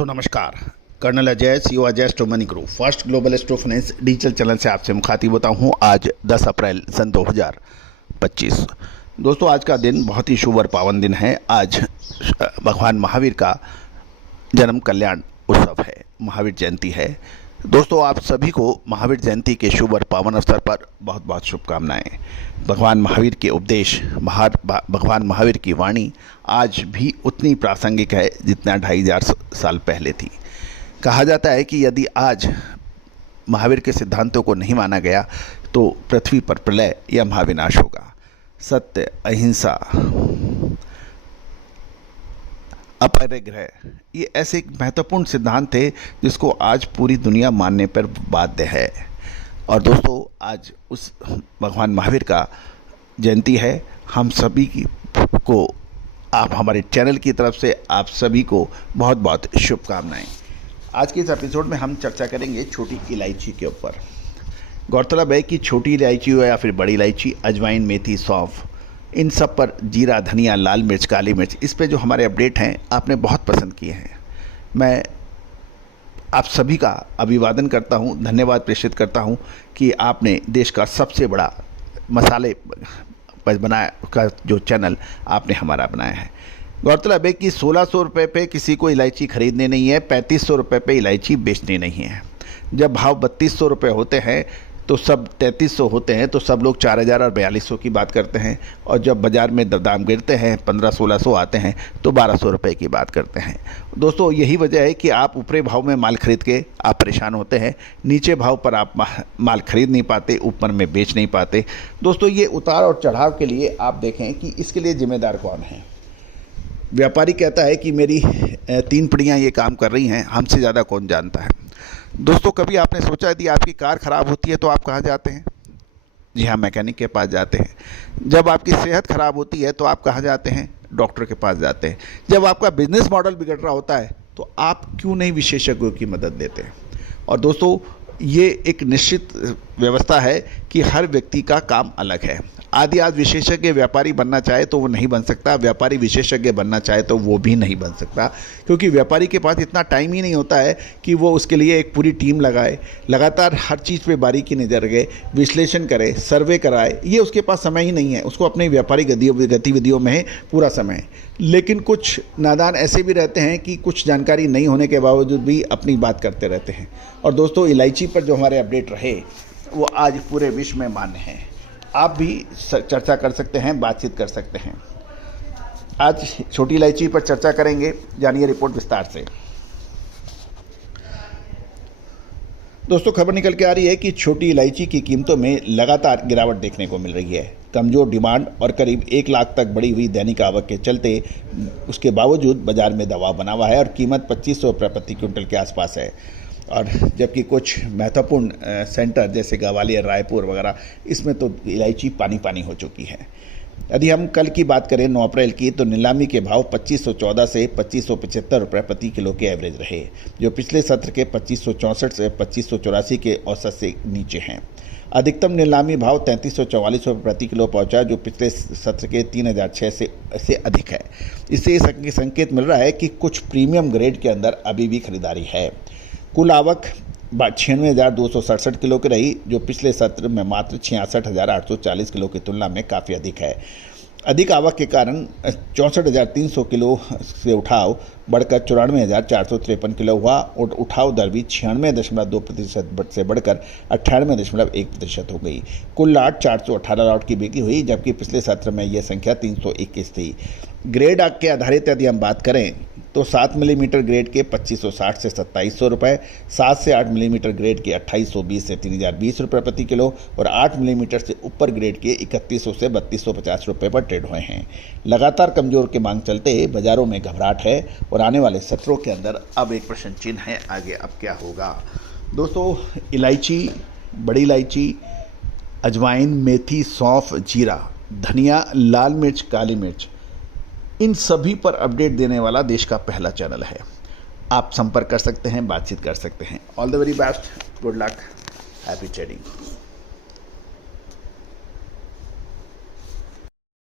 दोस्तों नमस्कार। Colonel Ajay CO Ajay स्टो money group first global स्टो finance digital channel से आपसे मुखातिब होता हूं। आज 10 अप्रैल सन 2025। दोस्तों आज का दिन बहुत ही शुभ और पावन दिन है। आज भगवान महावीर का जन्म कल्याण उत्सव है, महावीर जयंती है। दोस्तों आप सभी को महावीर जयंती के शुभ और पावन अवसर पर बहुत बहुत शुभकामनाएं। भगवान महावीर के उपदेश, भगवान महावीर की वाणी आज भी उतनी प्रासंगिक है जितना 2500 साल पहले थी। कहा जाता है कि यदि आज महावीर के सिद्धांतों को नहीं माना गया तो पृथ्वी पर प्रलय या महाविनाश होगा। सत्य, अहिंसा, अपरिग्रह, ये ऐसे एक महत्वपूर्ण सिद्धांत थे जिसको आज पूरी दुनिया मानने पर बाध्य है। और दोस्तों आज उस भगवान महावीर का जयंती है। हम सभी को, आप हमारे चैनल की तरफ से आप सभी को बहुत बहुत शुभकामनाएं। आज के इस एपिसोड में हम चर्चा करेंगे छोटी इलायची के ऊपर। गौरतलब है कि छोटी इलायची हो या फिर बड़ी इलायची, अजवाइन, मेथी, सौंफ, इन सब पर जीरा, धनिया, लाल मिर्च, काली मिर्च, इस पे जो हमारे अपडेट हैं आपने बहुत पसंद किए हैं। मैं आप सभी का अभिवादन करता हूं, धन्यवाद प्रेषित करता हूं कि आपने देश का सबसे बड़ा मसाले बनाया का जो चैनल आपने हमारा बनाया है। गौरतलब है कि 1600 रुपये पे किसी को इलायची खरीदने नहीं है, 3500 रुपये पे इलायची बेचनी नहीं है। जब भाव 3200 रुपये होते हैं तो सब 3300 होते हैं तो सब लोग 4000 और 4200 की बात करते हैं। और जब बाज़ार में दाम गिरते हैं 1500-1600 आते हैं तो 1200 रुपये की बात करते हैं। दोस्तों यही वजह है कि आप ऊपरी भाव में माल खरीद के आप परेशान होते हैं, नीचे भाव पर आप माल खरीद नहीं पाते, ऊपर में बेच नहीं पाते। दोस्तों ये उतार और चढ़ाव के लिए आप देखें कि इसके लिए जिम्मेदार कौन है। व्यापारी कहता है कि मेरी 3 पीढ़ियाँ ये काम कर रही हैं, हमसे ज़्यादा कौन जानता है। दोस्तों कभी आपने सोचा यदि आपकी कार ख़राब होती है तो आप कहाँ जाते हैं? जी हाँ, मैकेनिक के पास जाते हैं। जब आपकी सेहत ख़राब होती है तो आप कहाँ जाते हैं? डॉक्टर के पास जाते हैं। जब आपका बिजनेस मॉडल बिगड़ रहा होता है तो आप क्यों नहीं विशेषज्ञों की मदद लेते हैं? और दोस्तों ये एक निश्चित व्यवस्था है कि हर व्यक्ति का काम अलग है। आज विशेषज्ञ व्यापारी बनना चाहे तो वो नहीं बन सकता, व्यापारी विशेषज्ञ बनना चाहे तो वो भी नहीं बन सकता, क्योंकि व्यापारी के पास इतना टाइम ही नहीं होता है कि वो उसके लिए एक पूरी टीम लगाए, लगातार हर चीज़ पे बारीकी नज़र रखे, विश्लेषण करे, सर्वे कराए। ये उसके पास समय ही नहीं है, उसको अपने व्यापारिक गतिविधियों में है पूरा समय। लेकिन कुछ नादान ऐसे भी रहते हैं कि कुछ जानकारी नहीं होने के बावजूद भी अपनी बात करते रहते हैं। और दोस्तों इलायची पर जो हमारे अपडेट रहे वो आज पूरे विश्व में मान्य हैं। आप भी चर्चा कर सकते हैं, बातचीत कर सकते हैं। आज छोटी इलायची पर चर्चा करेंगे, जानिए रिपोर्ट विस्तार से। दोस्तों खबर निकल के आ रही है कि छोटी इलायची की कीमतों में लगातार गिरावट देखने को मिल रही है। कमज़ोर डिमांड और करीब 1 लाख तक बढ़ी हुई दैनिक आवक के चलते उसके बावजूद बाजार में दबाव बना हुआ है और कीमत 2500 रुपये प्रति क्विंटल के आसपास है। और जबकि कुछ महत्वपूर्ण सेंटर जैसे ग्वालियर, रायपुर वगैरह, इसमें तो इलायची पानी पानी हो चुकी है। यदि हम कल की बात करें 9 अप्रैल की, तो नीलामी के भाव 2514 से 2575 रुपये प्रति किलो के एवरेज रहे, जो पिछले सत्र के 2564 से 2584 के औसत से नीचे हैं। अधिकतम नीलामी भाव 3344 रुपये प्रति किलो पहुंचा, जो पिछले सत्र के 3006 से अधिक है। इससे ये संकेत मिल रहा है कि कुछ प्रीमियम ग्रेड के अंदर अभी भी खरीदारी है। कुल आवक 96,267 किलो की रही, जो पिछले सत्र में मात्र 66,840 किलो की तुलना में काफ़ी अधिक है। अधिक आवक के कारण 64,300 किलो से उठाव बढ़कर 94,453 किलो हुआ और उठाव दर भी 96.2% से बढ़कर 98.1% हो गई। कुल लाट 418 लाट की बिक्री हुई, जबकि पिछले सत्र में यह संख्या 321 थी। ग्रेड के आधारित यदि हम बात करें तो 7 मिलीमीटर ग्रेड के 2560 से 2700 रुपये, 7 से 8 मिलीमीटर ग्रेड के 2820 से 3020 रुपये प्रति किलो और 8 मिलीमीटर से ऊपर ग्रेड के 3100 से 3250 रुपये पर ट्रेड हुए हैं। लगातार कमजोर की मांग चलते बाजारों में घबराहट है और आने वाले सत्रों के अंदर अब एक प्रश्न चिन्ह है, आगे अब क्या होगा। दोस्तों इलायची, बड़ी इलायची, अजवाइन, मेथी, सौंफ, जीरा, धनिया, लाल मिर्च, काली मिर्च, इन सभी पर अपडेट देने वाला देश का पहला चैनल है। आप संपर्क कर सकते हैं, बातचीत कर सकते हैं। All the very best, good luck, happy trading.